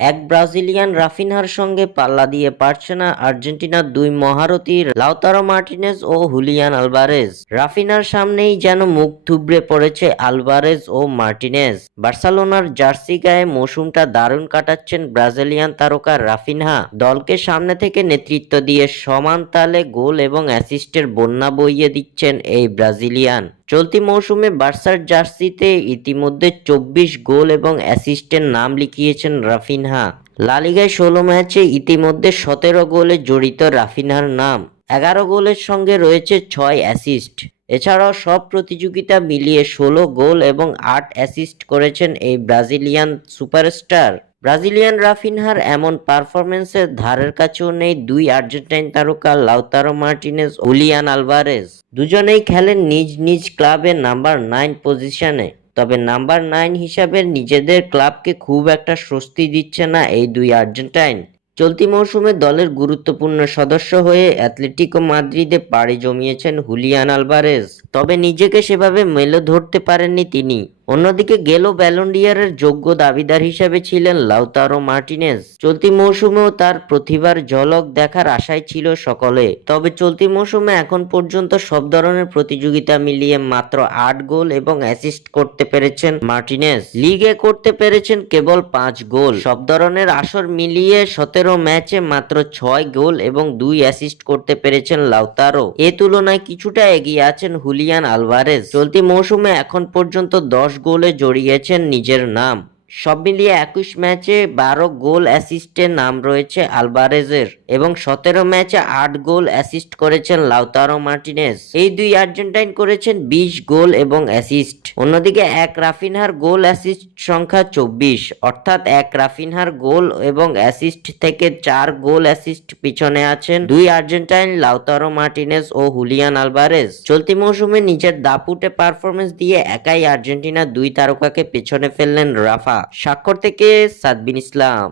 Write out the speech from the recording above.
এক ব্রাজিলিয়ান রাফিনহার সঙ্গে পাল্লা দিয়ে পারছে না আর্জেন্টিনার দুই মহারথী লাউতারো মার্টিনেজ ও হুলিয়ান আলভারেজ। রাফিনহার সামনেই যেন মুখ থুবড়ে পড়েছে আলভারেজ ও মার্টিনেজ। বার্সেলোনার জার্সি গায়ে মৌসুমটা দারুণ কাটাচ্ছেন ব্রাজিলিয়ান তারকা রাফিনহা। দলকে সামনে থেকে নেতৃত্ব দিয়ে সমান তালে গোল এবং অ্যাসিস্টের বন্যা বইয়ে দিচ্ছেন এই ব্রাজিলিয়ান। চলতি মৌসুমে বার্সার জার্সিতে ইতিমধ্যে 24 গোল এবং অ্যাসিস্টের নাম লিখিয়েছেন রাফিনহা। লা লিগায় 16 ম্যাচে ইতিমধ্যে 17 গোলে জড়িত রাফিনহার নাম। 11 গোলের সঙ্গে রয়েছে 6 অ্যাসিস্ট। এছাড়াও সব প্রতিযোগিতা মিলিয়ে 16 গোল এবং 8 অ্যাসিস্ট করেছেন এই ব্রাজিলিয়ান সুপারস্টার। ব্রাজিলিয়ান রাফিনহার এমন পারফরম্যান্সের ধারের কাছেও নেই দুই আর্জেন্টাইন তারকা লাউতারো মার্টিনেজ, হুলিয়ান আলভারেজ। দুজনেই খেলেন নিজ নিজ ক্লাবে নাম্বার 9 পজিশনে। তবে নাম্বার 9 হিসাবে নিজেদের ক্লাবকে খুব একটা স্বস্তি দিচ্ছে না এই দুই আর্জেন্টাইন। চলতি মৌসুমে দলের গুরুত্বপূর্ণ সদস্য হয়ে অ্যাটলেটিকো মাদ্রিদে পাড়ি জমিয়েছেন হুলিয়ান আলভারেজ। তবে নিজেকে সেভাবে মেলে ধরতে পারেননি তিনি। অন্যদিকে গেলো ব্যালন ডি'অরের যোগ্য দাবিদার হিসেবে ছিলেন লাউতারো মার্টিনেজ। চলতি মৌসুমেও তার প্রতিভার ঝলক দেখার আশায় ছিল সকলে। তবে চলতি মৌসুমে এখন পর্যন্ত সব ধরনের প্রতিযোগিতা মিলিয়ে মাত্র 8 গোল এবং অ্যাসিস্ট করতে পেরেছেন মার্টিনেজ। লিগে করতে পেরেছেন কেবল 5 গোল। সব ধরনের আসর মিলিয়ে 17 ম্যাচে মাত্র 6 গোল এবং 2 অ্যাসিস্ট করতে পেরেছেন লাউতারো। এ তুলনায় কিছুটা এগিয়ে আছেন হুলিয়ান আলভারেজ। চলতি মৌসুমে এখন পর্যন্ত 10 গোলে জড়িয়েছেন নিজের নাম। সব মিলিয়ে 21 ম্যাচে 12 গোল অ্যাসিস্টের নাম রয়েছে আলভারেজের এবং 17 ম্যাচে 8 গোল অ্যাসিস্ট করেছেন লাউতারো মার্টিনেজ। এই দুই আর্জেন্টাইন করেছেন 20 গোল এবং অ্যাসিস্ট। অন্যদিকে এক রাফিনহার গোল অ্যাসিস্ট সংখ্যা 24, অর্থাৎ এক রাফিনহার গোল এবং অ্যাসিস্ট থেকে 4 গোল অ্যাসিস্ট পিছনে আছেন দুই আর্জেন্টাইন লাউতারো মার্টিনেজ ও হুলিয়ান আলভারেজ। চলতি মৌসুমে নিজের দাপুটে পারফরমেন্স দিয়ে একাই আর্জেন্টিনার দুই তারকাকে পেছনে ফেললেন রাফা। স্বাক্ষর থেকে সাদবিন ইসলাম।